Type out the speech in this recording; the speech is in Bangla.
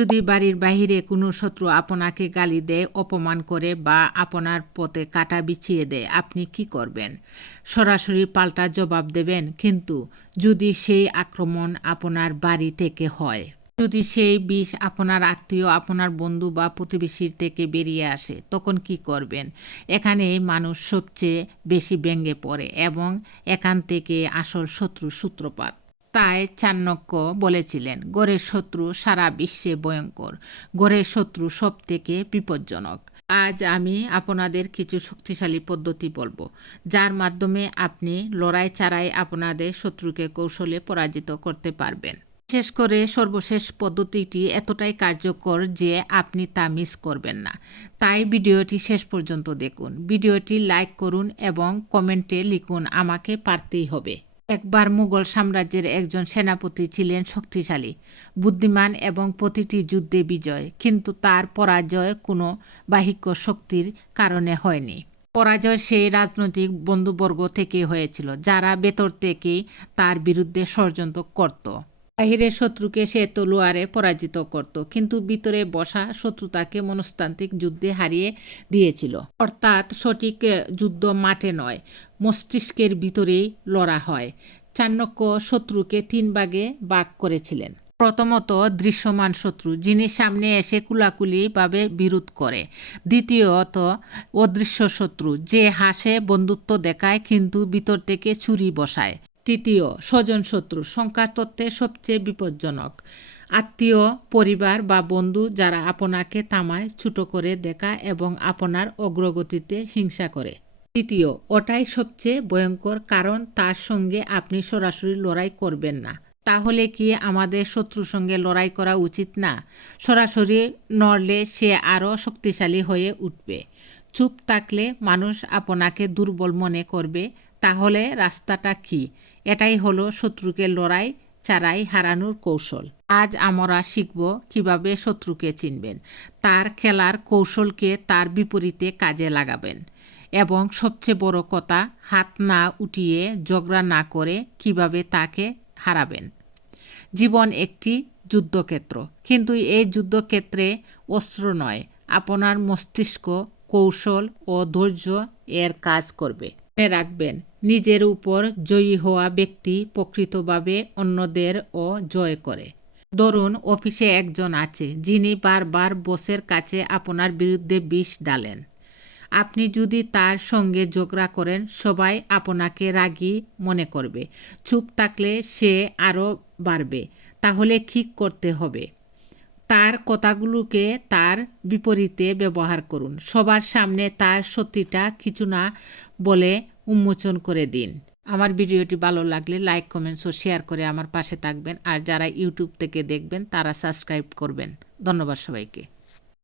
যদি বাড়ির বাহিরে কোনো শত্রু আপনাকে গালি দেয়, অপমান করে বা আপনার পথে কাঁটা বিছিয়ে দেয়, আপনি কি করবেন? সরাসরি পাল্টা জবাব দেবেন? কিন্তু যদি সেই আক্রমণ আপনার বাড়ি থেকে হয়, যদি সেই বিষ আপনার আত্মীয়, আপনার বন্ধু বা প্রতিবেশীর থেকে বেরিয়ে আসে, তখন কি করবেন? এখানেই মানুষ সবচেয়ে বেশি ভেঙে পড়ে এবং এখান থেকে আসল শত্রুর সূত্রপাত। তাই চাণক্য বলেছিলেন, ঘরের শত্রু সারা বিশ্বে ভয়ঙ্কর, ঘরের শত্রু সব থেকে বিপজ্জনক। আজ আমি আপনাদের কিছু শক্তিশালী পদ্ধতি বলবো, যার মাধ্যমে আপনি লড়াই ছাড়াই আপনাদের শত্রুকে কৌশলে পরাজিত করতে পারবেন। বিশেষ করে সর্বশেষ পদ্ধতিটি এতটাই কার্যকর যে আপনি তা মিস করবেন না। তাই ভিডিওটি শেষ পর্যন্ত দেখুন। ভিডিওটি লাইক করুন এবং কমেন্টে লিখুন, আমাকে পারতেই হবে। একবার মুঘল সাম্রাজ্যের একজন সেনাপতি ছিলেন শক্তিশালী, বুদ্ধিমান এবং প্রতিটি যুদ্ধে বিজয়, কিন্তু তার পরাজয় কোনো বাহ্যিক শক্তির কারণে হয়নি। পরাজয় সেই রাজনৈতিক বন্ধুবর্গ থেকে হয়েছিল, যারা ভেতর থেকেই তার বিরুদ্ধে ষড়যন্ত্র করত। বাহিরের শত্রুকে সে তলোয়ারে পরাজিত করত, কিন্তু ভিতরে বসা শত্রু তাকে মনস্তান্ত্রিক যুদ্ধে হারিয়ে দিয়েছিল। অর্থাৎ সঠিক যুদ্ধ মাঠে নয়, মস্তিষ্কের ভিতরেই লড়া হয়। চাণক্য শত্রুকে 3 ভাগে ভাগ করেছিলেন। প্রথমত, দৃশ্যমান শত্রু, যিনি সামনে এসে কুলাকুলিভাবে বিরোধ করে। দ্বিতীয়ত, অদৃশ্য শত্রু, যে হাসে, বন্ধুত্ব দেখায়, কিন্তু ভিতর থেকে ছুরি বসায়। তৃতীয়, স্বজন শত্রু, সংখ্যাতত্ত্বে সবচেয়ে বিপজ্জনক। আত্মীয়, পরিবার বা বন্ধু যারা আপনাকে থামায়, ছোট করে দেখা এবং আপনার অগ্রগতিতে হিংসা করে। তৃতীয়, ওটাই সবচেয়ে ভয়ঙ্কর, কারণ তার সঙ্গে আপনি সরাসরি লড়াই করবেন না। তাহলে কি আমাদের শত্রুর সঙ্গে লড়াই করা উচিত না? সরাসরি নড়লে সে আরও শক্তিশালী হয়ে উঠবে। চুপ থাকলে মানুষ আপনাকে দুর্বল মনে করবে। তাহলে রাস্তাটা কি? এটাই হলো শত্রুকে লড়াই ছাড়াই হারানোর কৌশল। আজ আমরা শিখব কিভাবে শত্রুকে চিনবেন, তার খেলার কৌশলকে তার বিপরীতে কাজে লাগাবেন এবং সবচেয়ে বড় কথা, হাত না উঠিয়ে, ঝগড়া না করে কিভাবে তাকে হারাবেন। জীবন একটি যুদ্ধক্ষেত্র, কিন্তু এই যুদ্ধক্ষেত্রে অস্ত্র নয়, আপনার মস্তিষ্ক, কৌশল ও ধৈর্য এর কাজ করবে। মনে রাখবেন, নিজের উপর জয়ী হওয়া ব্যক্তি প্রকৃতভাবে অন্যদেরও জয় করে। ধরুন, অফিসে একজন আছে যিনি বারবার বসের কাছে আপনার বিরুদ্ধে বিষ ঢালেন। আপনি যদি তার সঙ্গে ঝগড়া করেন, সবাই আপনাকে রাগী মনে করবে। চুপ থাকলে সে আরও বাড়বে। তাহলে কি করতে হবে? তার কথাগুলোকে তার বিপরীতে ব্যবহার করুন। সবার সামনে তার সত্যিটা কিছু না বলে উন্মোচন করে দিন। আমার ভিডিওটি ভালো লাগলে লাইক, কমেন্টস ও শেয়ার করে আমার পাশে থাকবেন। আর যারা ইউটিউব থেকে দেখবেন তারা সাবস্ক্রাইব করবেন। ধন্যবাদ সবাইকে।